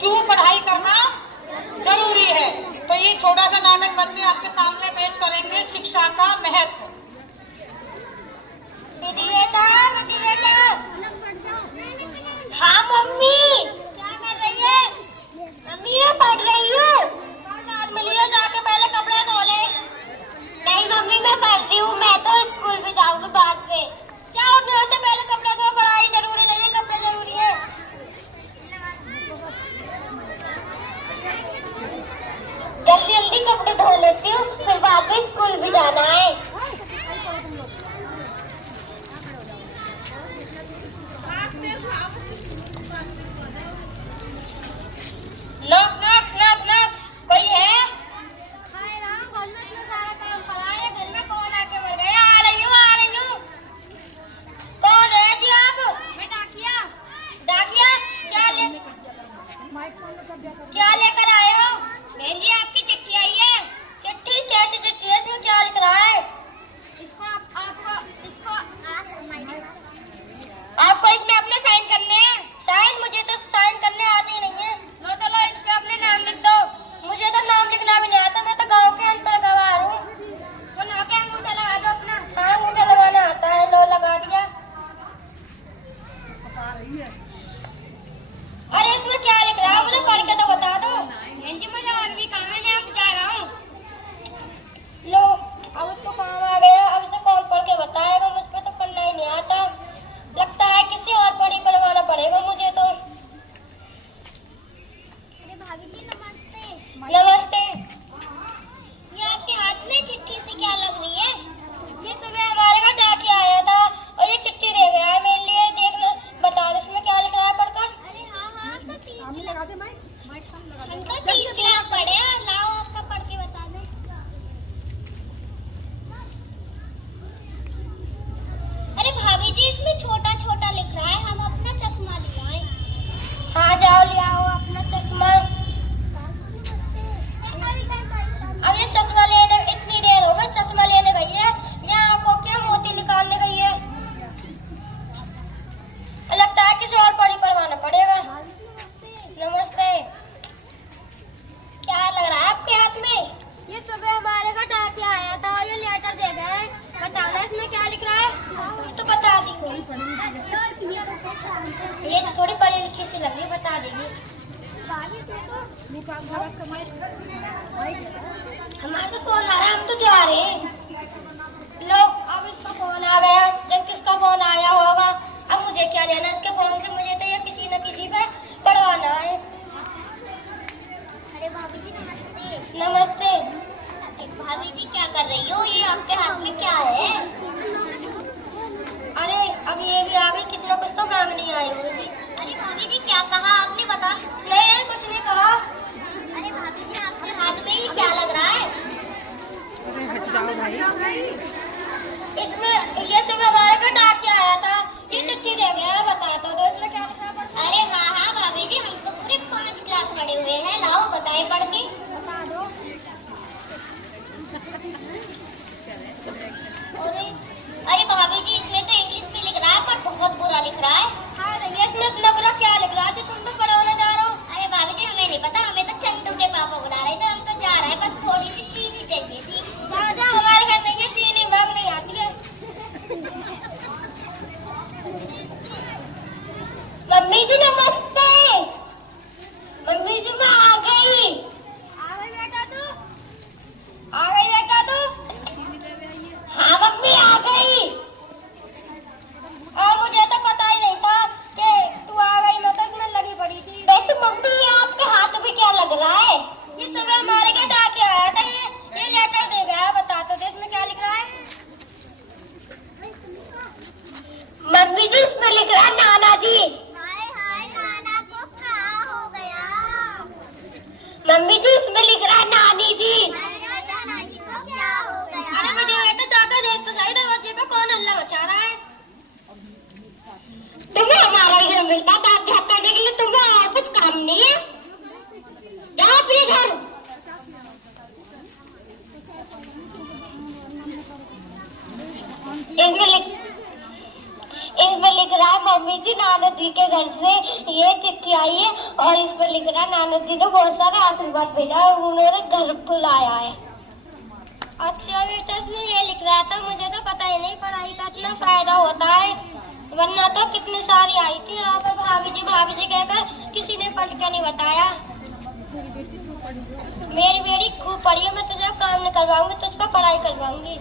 क्यों पढ़ाई करना जरूरी है। तो ये छोटा सा नाटक बच्चे आपके सामने पेश करेंगे, शिक्षा का महत्व। दीदी बेटा, दीदी बेटा। हाँ मम्मी। क्या कर रही है? मम्मी मैं पढ़ रही हूँ। बाद में लियो, जाके पहले कपड़े धो ले। नहीं मम्मी मैं पढ़ रही हूँ, मैं तो स्कूल भी जाऊंगी बाद में। जाओ उठने से पहले कपड़े धो, पढ़ाई जरूरी नहीं है, कपड़े जरूरी है। जल्दी जल्दी कपड़े धो लेती हूँ, फिर वापस स्कूल भी जाना है। नॉक नॉक नॉक नॉक, कोई है? हाय राम, घर में इतना सारा काम पड़ा है, घर में कौन आके मर गया? आ रही हूँ। कौन है जी आप? मैं डाकिया। डाकिया क्या लेकर आए हो? बहन जी आपकी चिट्ठी आई है। चिट्ठी? कैसी चिट्ठी है? इसमें क्या लिख रहा है? आपको इसमें अपने साइन करने हैं। साइन? मुझे तो साइन करने आते ही नहीं है। लो तो लो, इस पे अपने नाम लिख दो। मुझे तो नाम लिखना भी नहीं आता, मैं तो गांव के अनपढ़ गवार हूँ। तो ना क्या अंगूठा लगा दो अपना। हाँ अंगूठा लगाना आता है, लो लगा दिया। अरे इसमें क्या लिख रहा है? मुझे पढ़ के तो बता दो। हिंदी मुझे और भी काम है, मैं अब जा रहा हूँ। लो अब उसको काम आ गया, अब इसे कौन पढ़ के बताएगा? मुझ पे तो पढ़ना ही नहीं आता। लगता है किसी और पढ़ी पढ़वाना पड़ेगा मुझे तो। अरे भाभी जी नमस्ते। नमस्ते। ये आपके हाथ में चिट्ठी सी क्या लग रही है? ये सुबह हमारे घर डाकिया आया था और ये चिट्ठी दे गया है मेरे लिए। देखना, बता दो इसमें क्या लिख रहा है पढ़कर। अरे हाँ हम तो 3 क्लास पढ़े हैं। लाओ आपका पढ़ के बता दे। अरे भाभी जी इसमें छोटा छोटा लिख रहा है, हम अपना चश्मा ले आए। हाँ जाओ ले आओ अपना चश्मा। अब ये चश्मा लेने इतनी देर हो गई, चश्मा लेने गई है या आंखों के मोती निकालने गई है? लगता है किसी और पढ़ी पढ़वाना पड़ेगा। नमस्ते। क्या लग रहा है आपके हाथ में? ये सुबह हमारे घर डाकिया आया था और ये लेटर दे गए। बताना इसमें क्या लिख रहा है? ये तो बता देंगे। ये तो थोड़ी पढ़ी लिखी सी लग रही है, बता देगी। हमारा तो फोन आ रहा है, हम तो जा रहे हैं। लो अब इसका फोन आ गया। जब किसका फोन आया होगा, अब मुझे क्या लेना इसके फोन से? मुझे तो ये किसी न किसी पे पढ़वाना है। अरे भाभी जी नमस्ते। नमस्ते। भाभी जी क्या कर रही हो? ये आपके हाथ में क्या है? अरे अब ये भी आ गई, किसी न कुछ तो मांगने आई होगी। अरे भाभी जी क्या कहा आपने? बता। नहीं कुछ नहीं कहा। अरे भाभी जी आपके हाथ में ये क्या लग रहा है? इसमें ये सुबह हमारे घर डाकिया आया था, ये चिट्ठी दे गया है। बताता तो इसमें क्या लिखना पड़ता है? अरे हाँ भाभी जी हम तो पूरे 5 क्लास पढ़े हुए हैं। लाओ बताए पढ़ के। बता दो। अरे भाभी जी इसमें तो इंग्लिश में लिख रहा है पर बहुत बुरा लिख रहा है। हाँ ये इसमें इतना बुरा क्या लिख रहा है जो तुम तो पढ़ाने जा रहे हो? अरे भाभी जी हमें नहीं पता, हमें तो चंदू के पापा बुला रहे थे, हम तो जा रहे हैं। बस थोड़ी सी चीनी चाहिए थी। जा हमारे घर नहीं है चीनी, मांग नहीं आती है। मम्मी जी नमस्ते। मम्मी जी मैं आ गई। आ गई बेटा तू? हाँ मम्मी आ गई। भाभी के घर से ये चिट्ठी आई है और इस पर लिख रहा है नानक जी ने बहुत सारा आशीर्वाद भेजा और उन्होंने घर बुलाया है। अच्छा बेटा, इसमें ये लिख रहा था, मुझे तो पता ही नहीं पढ़ाई का इतना फायदा होता है, वरना तो कितनी सारी आई थी यहाँ पर भाभी जी कहकर किसी ने पढ़ के नहीं बताया। मेरी बेटी खूब पढ़ी है, मैं तुझे काम नहीं करवाऊंगी, तुझ पर पढ़ाई करवाऊंगी।